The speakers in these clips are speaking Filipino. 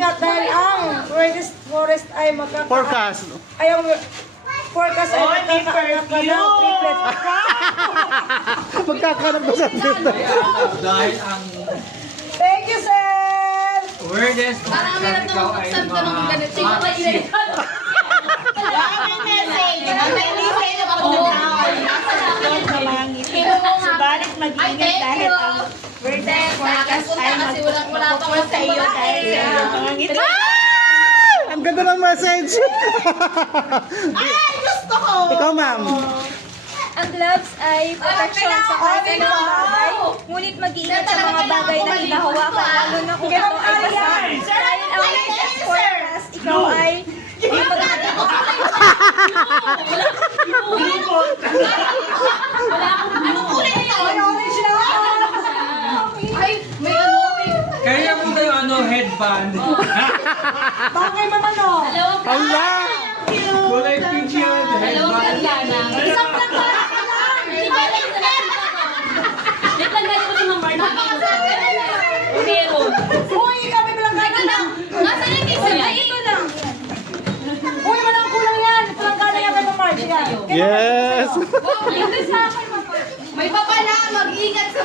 mag-iingat dahil ang forest ay Forecast. Ay, ang forecast ay magkakaanap ka ng triplets. Magkakaroon ba sa dito? Dahil ang Thank you, sir! weirdest Parang ang hirap ikaw naman ay buksan ka nung ganito. Sino ba mga yun? Subalit mag-iingat dahil ang weather forecast ay magpupunta sa iyo dahil sa iyong mga ngiti. Ang ganda ng message. Ay, gusto ko! Ikaw, ma'am. Ang gloves ay protection sa kahit anong bagay, ngunit mag-iingat sa mga bagay na hinahawakan, lalo na kung ito ay basa. Dahil ang latest forecast, ikaw ay Anong kulay na yun? Orange na! Ay, may ano. Kaya mo tayo headband. Bagay mo man, no? Hala! Kulay pink yun, Dalawang headband. ganda na. Isang plangara ka lang. Hindi ba lang sa May plangara ko si Ma'am Marna. Meron. Uy, kami bilang gano'n lang! Nasaan yung case niya? Ay, ito lang. Uy, walang kulang yan! Kulang ka na yan kay March yan. Yes! Ito sa akin, Ma'am. May papala, mag-ingat sa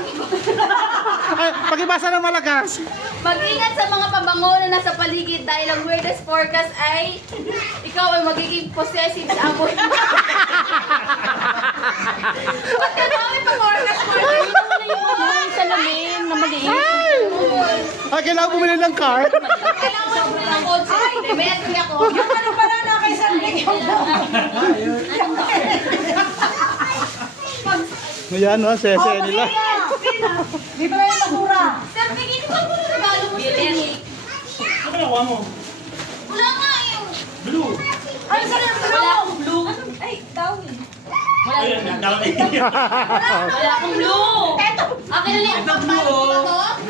Ay, pakibasa ng malakas. Mag-ingat sa mga pabango na nasa paligid dahil ang weirdest forecast ay ikaw ay magiging possessive sa amoy. Ba't ka namin pa-forecast for you? yung salamin na maliit. Ay, kailangan bumili ng car. Kailangan mo ng cold sweat. May atri ako. Yung ano pala na kay Sandy. Ayan, no? Sese nila. Di ba yung basura? Sir, bigyan ko ang regalo mo sa Nick. Ano nakuha mo? Wala nga yung... Blue. Ano sa yung Wala akong blue. Ay, tawin. Wala akong blue. Eto. Akin na yung Blue.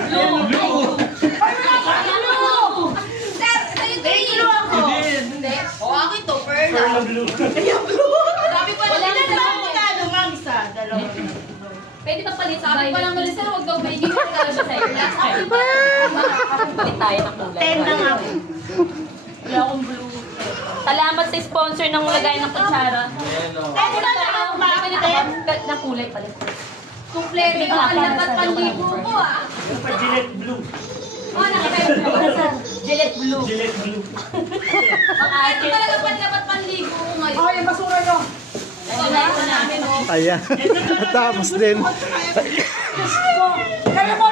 Blue. Blue. Sir, sa'yo green. Hindi. Hindi. O, akin to, pearl. Blue. Sabi ko lang Magkano, ma'am? Isa, dalawa. Pwede pa palit. Sabi ko lang ulit, sir, huwag daw bigyan ko regalo siya sa'yo. Last time. Palit tayo ng kulay. 10 na nga po. Wala akong blue. Salamat sa sponsor ng lagay ng kutsara. Ako na lang, Na kulay pala. Kumpleto yung alapat panligo ko, ah. Gillette blue. Oh, nakapagod ko na, sir. Gillette blue. Gillette blue. Ito talaga panlapat panligo ko ngayon. Oh, yung basura nyo. Ito na ito namin, oh. Ayan. Tapos din. Kaya mo